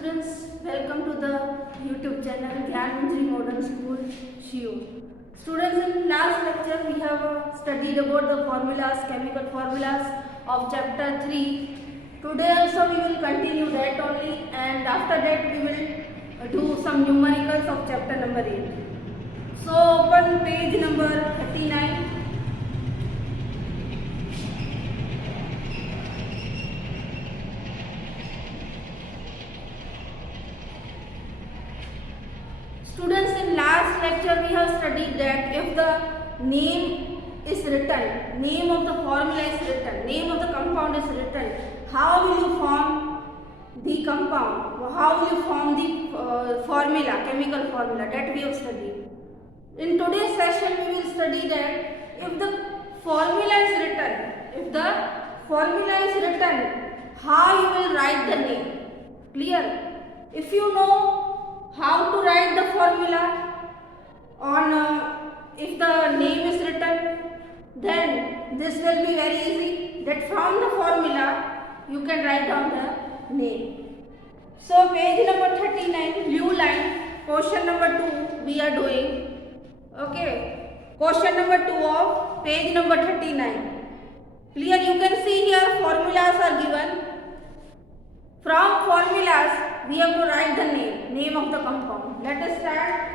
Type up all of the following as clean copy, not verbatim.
students, welcome to the YouTube channel Gyan Manjari Modern School, Shiu. Students, in last lecture we have studied about the formulas, chemical formulas of chapter 3. Today also we will continue that only, and after that we will do some numericals of chapter number 8. So open page number 39. Students, in last lecture we have studied that if the name is written, name of the formula is written, name of the compound is written, how will you form the compound? How will you form the formula, chemical formula, that we have studied. In today's session we will study that if the formula is written, how you will write the name. Clear? If you know how to write the formula on if the name is written, then this will be very easy, that from the formula you can write down the name. So page number 39, blue line, question number 2 we are doing. Okay, question number 2 of page number 39. Clear? You can see here formulas are given. From formulas we have to write the name of the compound. Let us start.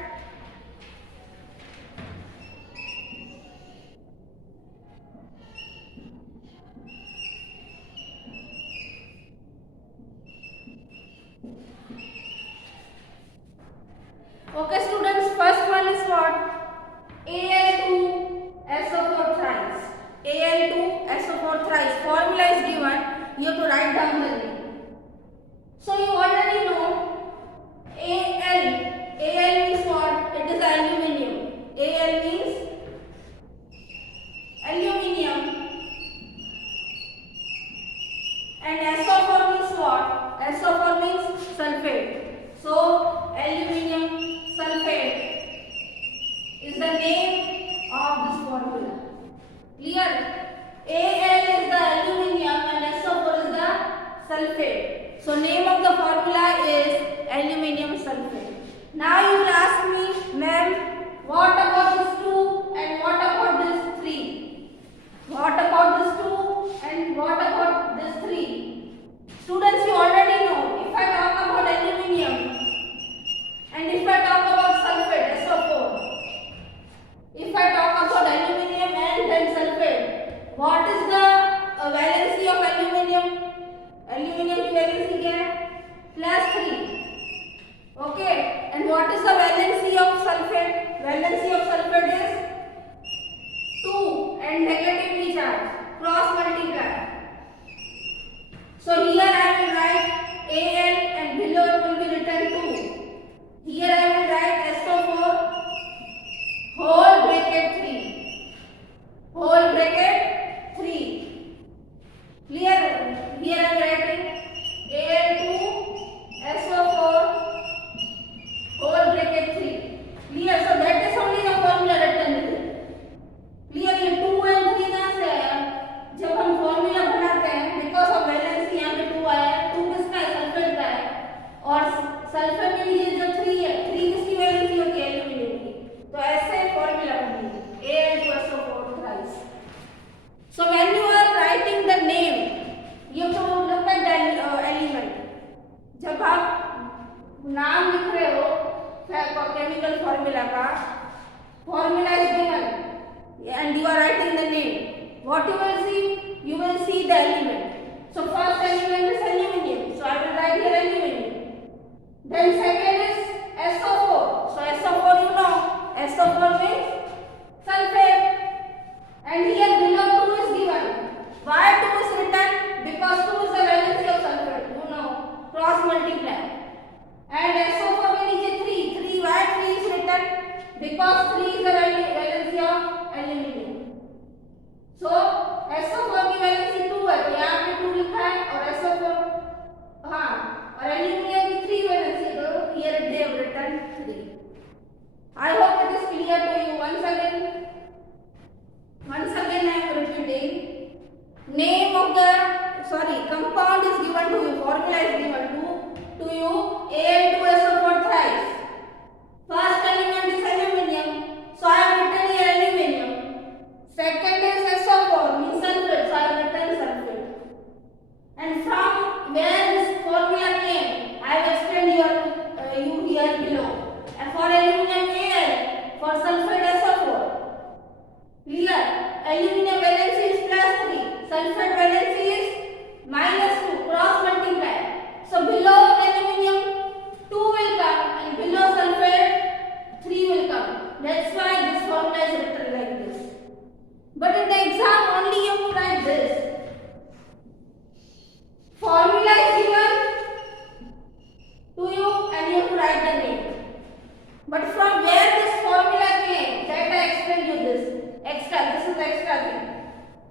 Okay students, first one is what? Al2SO4 thrice. Al2SO4 thrice. Formula is given. You have to write down the name. So you already know Al means what? It is aluminium. Al means aluminium. And SO4 means what? SO4 means sulfate. So aluminium sulfate is the name of this formula. Clear? Al is the aluminium and SO4 is the sulfate. So name of the formula is aluminium sulfate. Now you will ask me, ma'am, what about this 2 and what about this 3? What about this 2 and what about this 3? Students, you already know, if I talk about aluminium and if I talk about sulfate, SO4, if I talk about aluminium and then sulfate, what is the valency of aluminium? Aluminium की valency क्या है? +3. Okay. And what is the valency of sulfate? Valency of sulfate is 2 and negatively charged. Cross multiply. So here I will write Al and below it will be written 2. Here I will write SO4 whole bracket 3. Whole bracket 3. Clear? Here I am writing Al2SO4 whole bracket 3. Clear? So that is only the formula written here. Clear? ये 2 and 3 कहाँ से आया? जब हम formula बनाते हैं, because of valency यहाँ पे 2 आया है, 2 किसका है? सल्फेट का है, और सल्फेट के लिए जो 3 है, 3 किसकी वैलेंसी होती है? एल्यूमिनियम की. तो ऐसे फॉर्मूला बनेगी Al2SO4 thrice. So when you are writing the name, you have to look at the element. जब आप नाम लिख रहे हो केमिकल फॉर्मूला का, formula is given and you are writing the name, what you will see? You will see the element. So first element is aluminium, so I will write here aluminium. Then second is SO4, so SO4 you know, SO4 means sulfate, and here below 2 is given. Why 2 is written? Because 2 is the valency of sulfate, you know, cross multiply. And SO4 के नीचे 3, why 3 is written? Because 3 is the valency of aluminium. So SO4 की valency 2 है, तो यहाँ पे 2 लिखा है, और SO4 हाँ, और aluminium की 3 valency, तो here they have written 3. I hope it is clear to you. Once again I am repeating. Name of the compound is given to you, formula is given to you,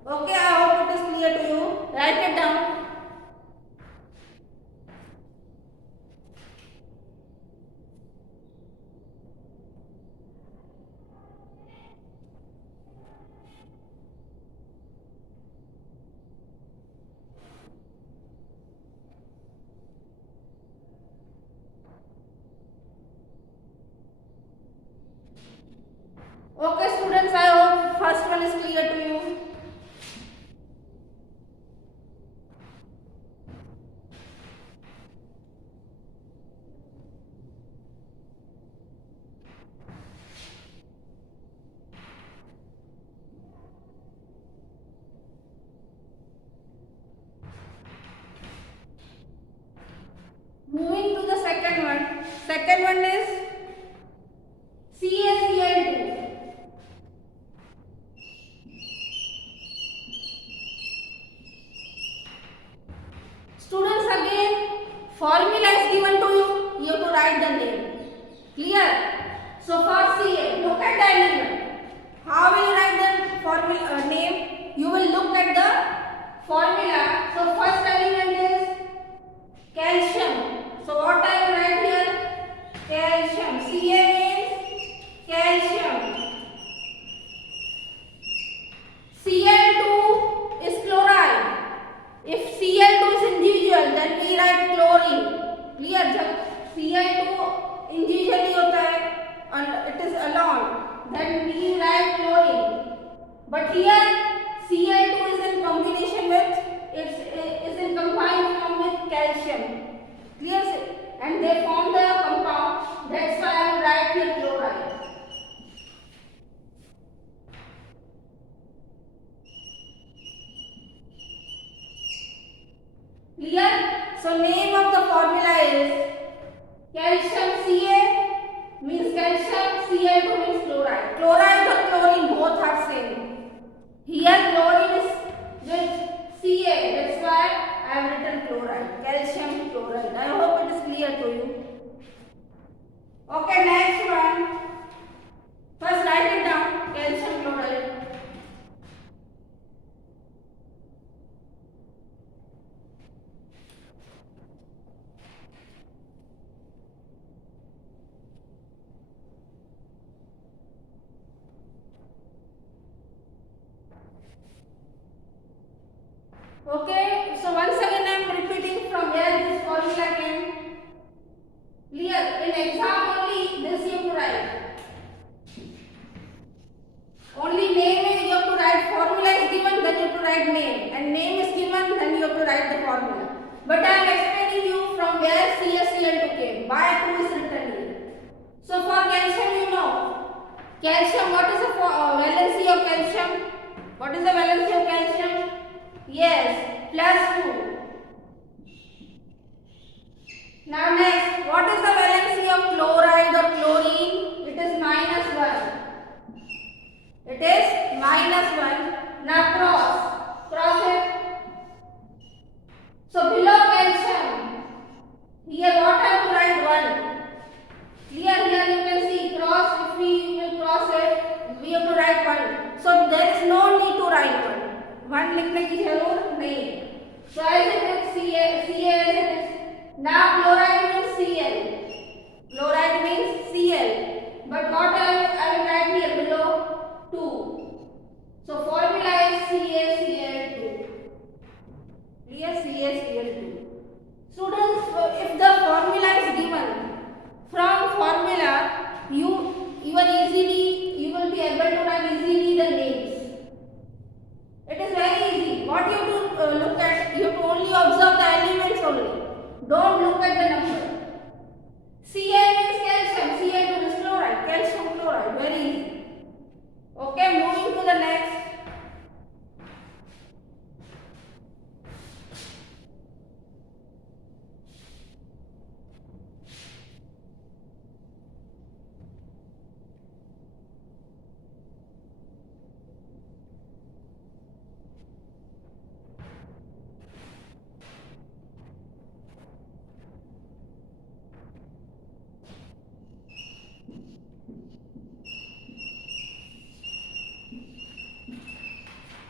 Okay, I hope it is clear to you. Write it down. Okay, students, I hope first one is clear to you. Moving to the second one. Second one is CaCl2. Students, again, formula is given to you. You have to write the name. Clear? So for Ca, look at the element. How will you write the formula name? You will look at the formula. So first element is calcium. So what I will write here? Calcium. Ca means calcium. Cl2 is chloride. If Cl2 is individual, then we write chlorine. Clear? जब Cl2 individually होता है and it is alone, then we write chlorine. But here Cl2 is in combination with, is in combined form with calcium. Clear? And they form the compound. That's why I will write here chloride. Clear? So name of the formula is calcium Ca means calcium, Cl2 means chloride. Chloride or chlorine both are same. Here chlorine is with Ca. That's why I have written chloride. Calcium chloride. I hope it is clear to you. Okay, next one. First write it down. Calcium chloride. Okay, so once again I am repeating from where this formula came. Clear? In exam only this you have to write. Only name is you have to write. Formula is given, then you have to write name. And name is given, then you have to write the formula. But I am explaining you from where CaCl2 came. Why 2 is written here. So for calcium you know. Calcium, what is the valency of calcium? What is the valency of calcium? Yes, +2. Now next, what is the valency of chloride or chlorine? It is -1. It is -1. Now cross it. So below calcium, here what I have to write 1. Clear? Here you can see cross. If we will cross it, we have to write 1. So there is no need to write 1. 1 लिखने की जरूरत नहीं है. So as it is Ca as it is. Now chloride means Cl. Chloride means Cl. But what I will write here below 2. So formula is CaCl2. Clear? CaCl2. Students, if the formula is given, from formula you will be able to write easily the names. It is very easy. What you have to look at, you have to only observe the elements only. Don't look at the number. Ca means calcium, Cl2 is chloride, calcium chloride. Very easy. Okay, moving to the next.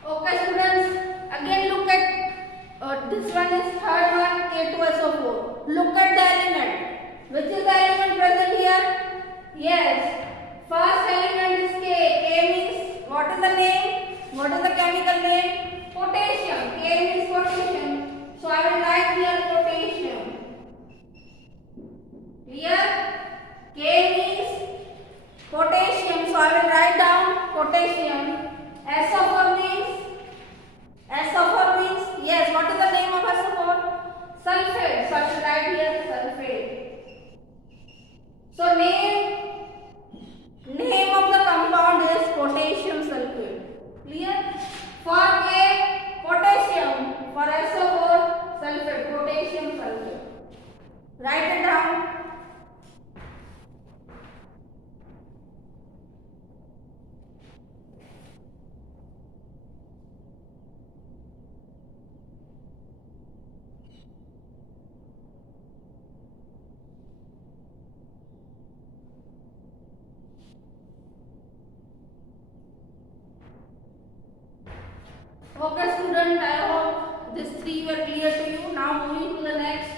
Okay, students. Again look at this one is third one, K2SO4. Look at the element. Which is the element present here? Yes. First element is K. K means what is the name? What is the chemical name? Potassium. K means potassium. So I will write here potassium. Clear? K means potassium. So I will write down potassium. SO4 means yes. What is the name of SO4? Sulfate. So I will write here sulfate. So name of the compound is potassium sulfate. Clear? For K, potassium. For SO4, sulfate. Potassium sulfate. Write it down. Okay student, I hope these three were clear to you. Now moving to the next.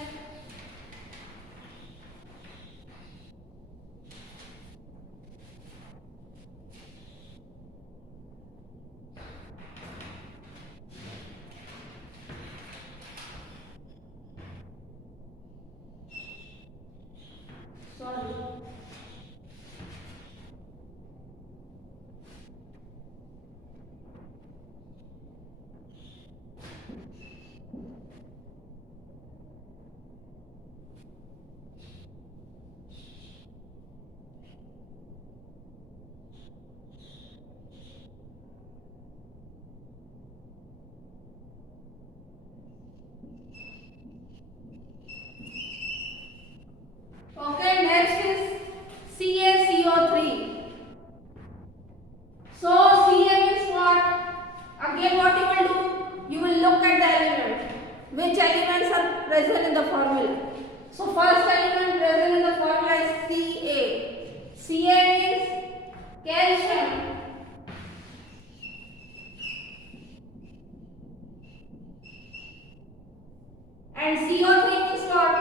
Sorry. Okay, next is CaCO3. So Ca means what? Again what you will do? You will look at the element. Which elements are present in the formula? So first element present in the formula is Ca. Ca means calcium. And CO3 means what?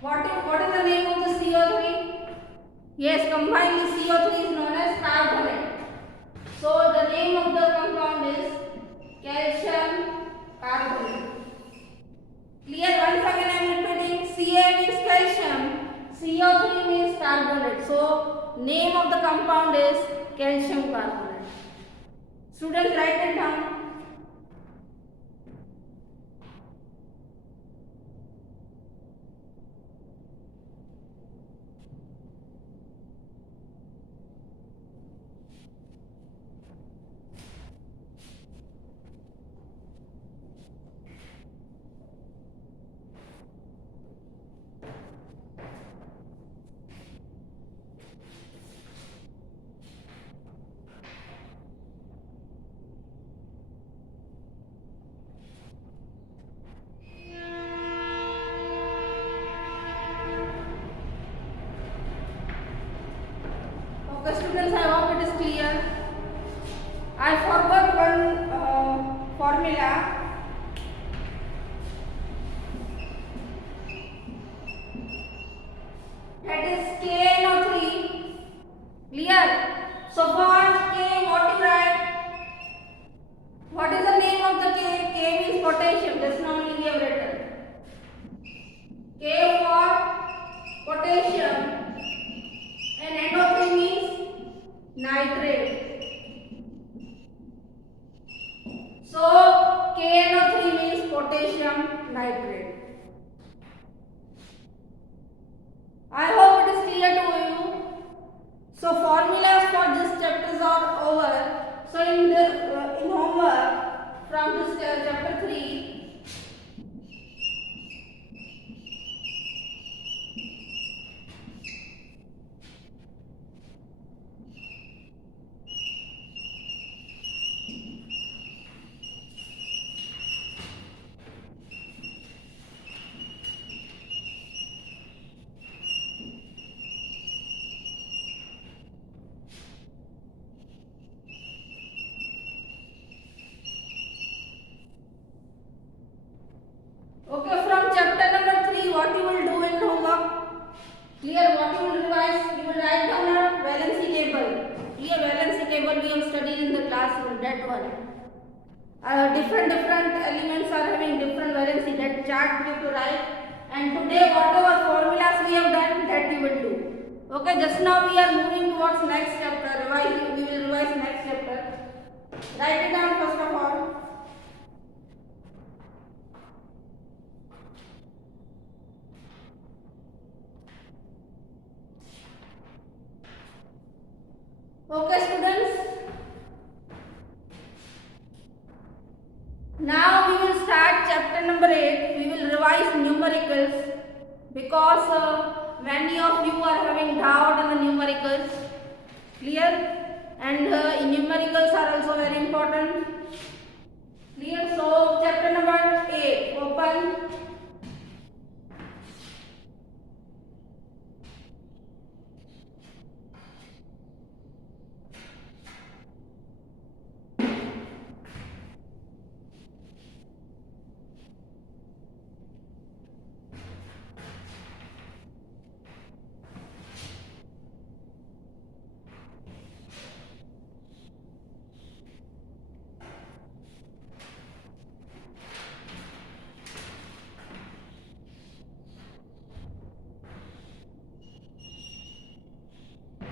What is the name of the CO3? Yes, combined CO3 is known as carbonate. So the name of the compound is calcium carbonate. Clear? Once again I am repeating. Ca means calcium, CO3 means carbonate. So name of the compound is calcium carbonate. Students, write it down. Okay students, I hope it is clear. I forgot one formula. That is KNO3. Clear? So for K, what you write? What is the name of the K? K means potassium. Just now only we have written. K for potassium. And NO3 means nitrate. So KNO3 means potassium nitrate. I hope it is clear to you. So formulas for this chapters are over. So in homework from this chapter 3, Okay, from chapter number 3, what you will do in homework? Clear, what you will revise? You will write down a valency table. Clear, valency table we have studied in the classroom, that one. Different elements are having different valency, that chart we have to write. And today whatever formulas we have done, that you will do. Okay, just now we are moving towards next chapter. We will revise next chapter. Write it down first of all. Okay, students. Now we will start chapter number 8. We will revise numericals because many of you are having doubt in the numericals. Clear? And numericals are also very important. Clear? So chapter number 8. Open.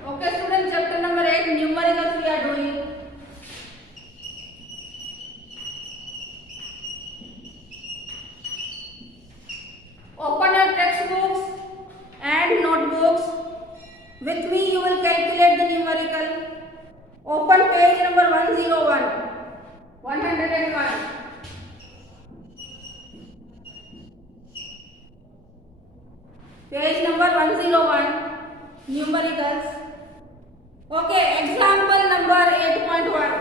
Okay, students, chapter number 8, numericals we are doing. Open your textbooks and notebooks. With me, you will calculate the numerical. Open page number 101. 101. Page number 101. Numericals. Okay, example number 8.1.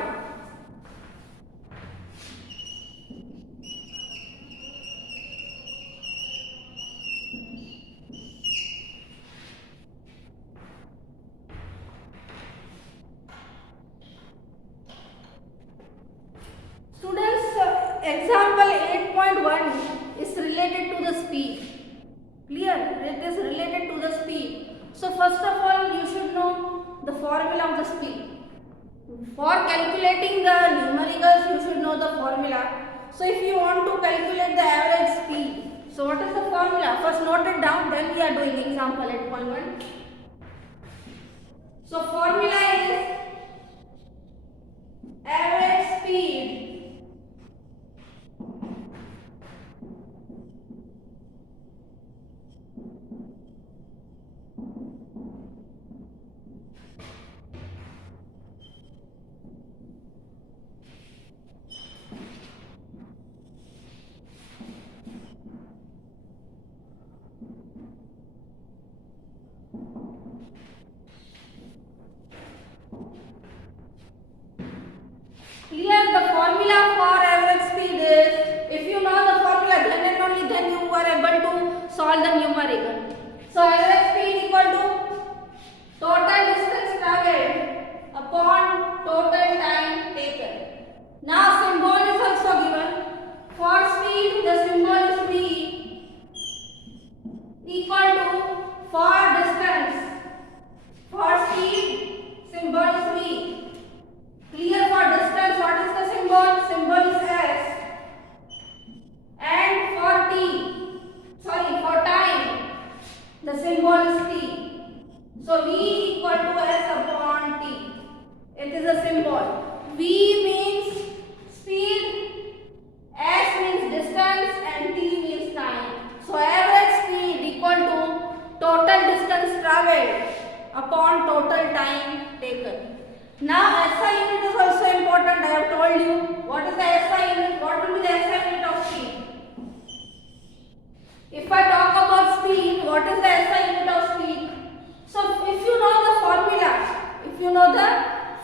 Students, example 8.1 is related to the speed. Clear? It is related to the speed. So first of all, you should know the formula of the speed. For calculating the numericals, you should know the formula. So if you want to calculate the average speed, so what is the formula? First note it down, then we are doing example 8.1. So formula is average speed Clear, the formula for average speed is, if you know the formula, then and only then you are able to solve the numerical. So average speed equal to total distance traveled upon total time taken. Now symbol is also given. For speed, the symbol is V equal to for distance. For speed, symbol is V. Clear, for distance, what is the symbol? Symbol is S. And for for time, the symbol is T. So V equal to S upon T. It is a symbol. V means speed, S means distance, and T means time. So average speed equal to total distance traveled upon total time taken. Now SI unit is also important. I have told you what is the SI unit. What will be the SI unit of speed? If I talk about speed, what is the SI unit of speed? So if you know the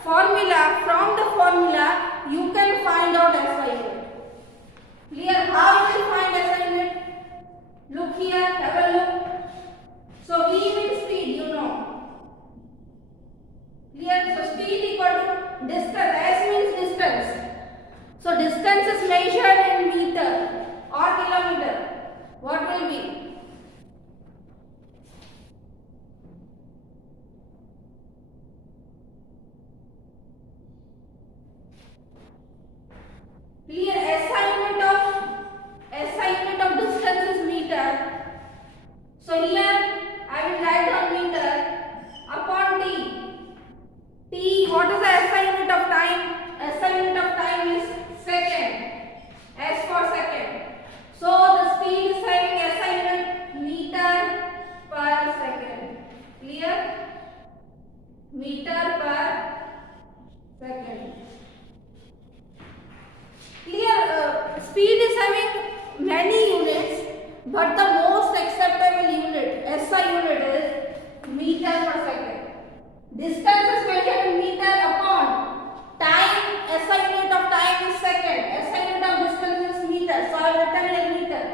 formula, from the formula you can find out SI unit. Clear? How you will find SI unit? Look here, have a look. So V means speed, you know. Clear? So speed equal to distance. S means distance. So distance is measured in meter or kilometer. What will be? Clear? SI unit of distance is meter. So here I will write down meter upon t. T, what is the SI unit of time? SI unit of time is second. S for second. So the speed is having SI unit meter per second. Clear? Meter per second. Clear? Speed is having many units, but the most acceptable unit, SI unit, is meter per second. Distance is measured in meter upon time. SI unit of time is second. SI unit of distance is meter. So I will written like meter.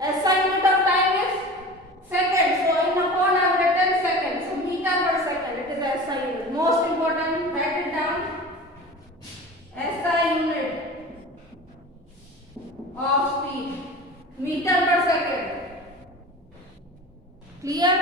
SI unit of time is second. So in upon I have written second. So meter per second. It is SI unit. Most important. Write it down. SI unit of speed. Meter per second. Clear?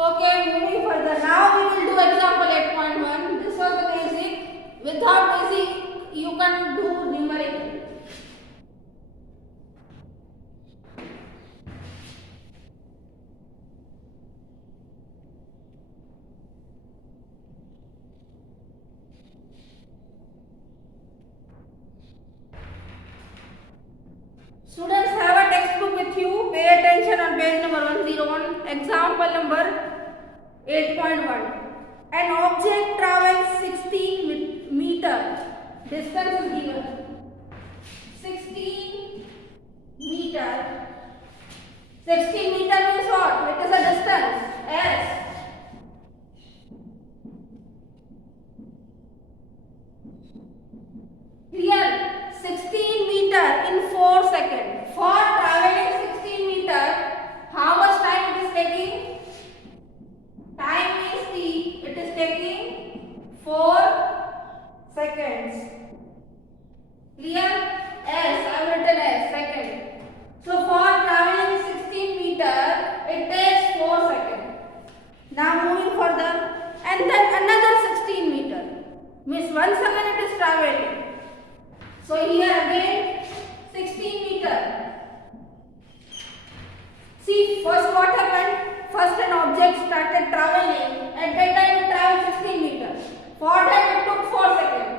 Okay, moving further. Now we will do example 8.1. This was the basic. Without basic, you can do numerical. Students, have a textbook with you. Pay attention on page number 101. Example number 8.1. An object travels 16 meter. Distance is given. 16 meter. 16 meter means what? It is a distance. S. Clear? 16 meter in 4 seconds. For traveling 16 meter, how much time it is taking? Time is t. It is taking 4 seconds. Clear? S. I have written S. Second. So for traveling 16 meter, it takes 4 seconds. Now moving further, and then another 16 meter. Means 1 second it is traveling. So here again 16 meter. See, first what happened? First an object started traveling. At that time it traveled 16 meters. For that it took 4 seconds.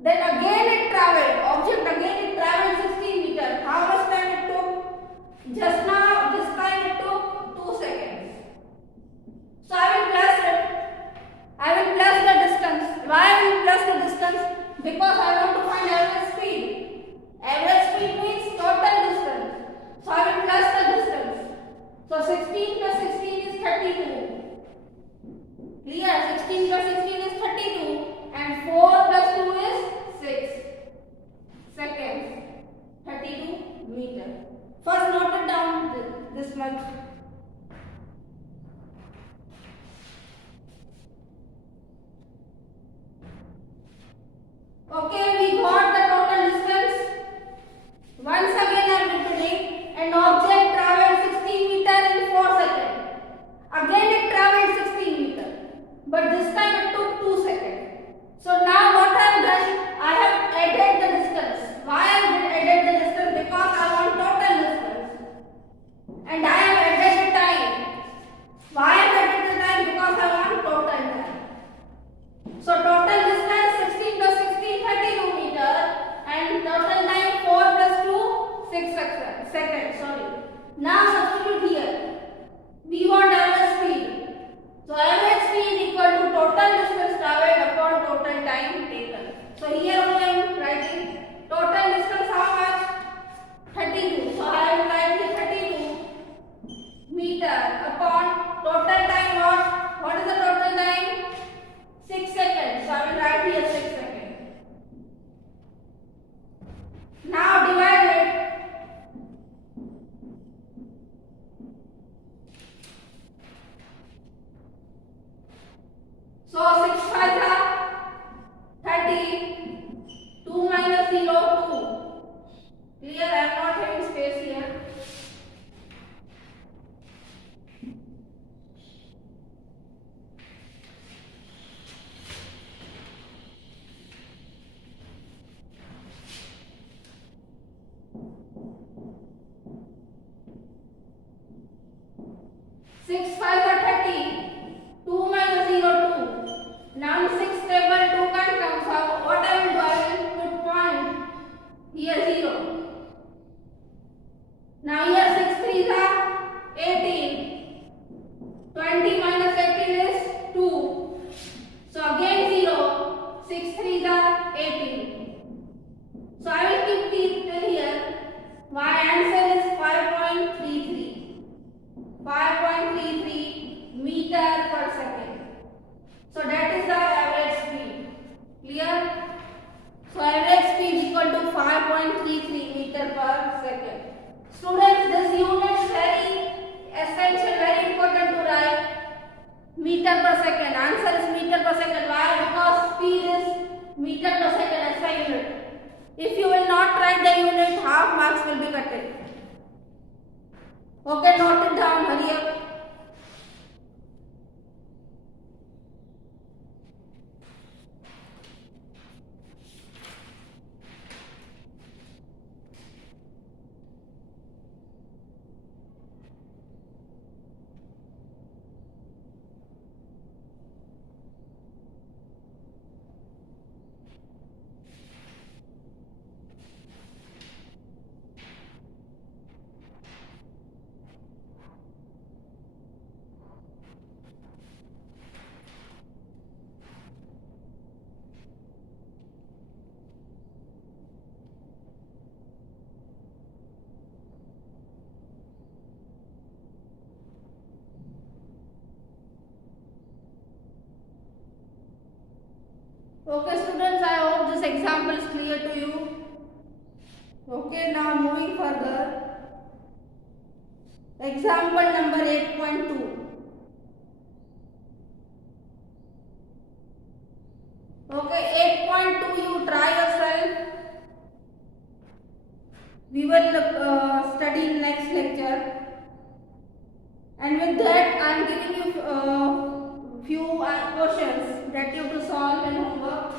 Then again it traveled. Object again it traveled 16 meters. How much time it took? Just now, this time it took 2 seconds. So I will plus it. I will plus the distance. Why I will plus the distance? Because I want to find average speed. Average speed means total distance. So I will plus the distance. So 16 plus 16 is 32. Clear? 16 plus 16 is 32. And 4 plus 2 is 6 seconds. 32 meter. First note it down this much. Okay, we got the total distance. Once again I am repeating. An object travelled 16 meter in 4 seconds. Again it travelled 16 meter. But this time it took 2 seconds. So now what I have done? I have added the distance. Why I have added the distance? Because I want total distance. And I have added 6 5 are 30. 2 minus 0 2. Now in 6 table 2 can come. So what I will do, I will put point here 0. Now here 6 3s are 18. 20 minus 18 is 2. So again 0. 6 3s are 18. So I will keep t till here. My answer is 5.33. 5.33 meter per second. So that is the average speed. Clear? So average speed equal to 5.33 meter per second. Students, this unit is very essential, very important to write. Meter per second. Answer is meter per second. Why? Because speed is meter per second as a unit. If you will not write the unit, half marks will be cut. Okay, note it down. Hurry up. Okay students, I hope this example is clear to you. Okay, now moving further. Example number 8.2. Okay, 8.2 you try yourself. We will study in next lecture. And with that I am giving you few questions that you have to solve in homework.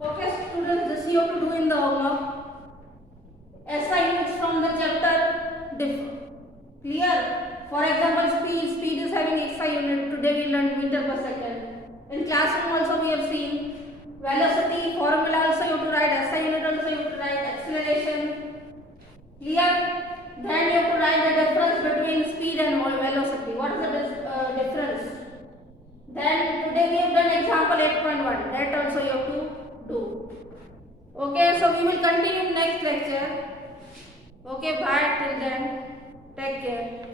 Okay students, this you have to do in the homework. SI units from the chapter differ. Clear? For example, speed is having SI unit. Today we learned meter per second. In classroom also we have seen velocity formula. Also you have to write SI unit. Also you have to write acceleration. Clear? Then you have to write the difference between speed and velocity. What is the difference? Then today we have done example 8.1. That also you have to do. Okay, so we will continue next lecture. Okay, bye till then. Take care.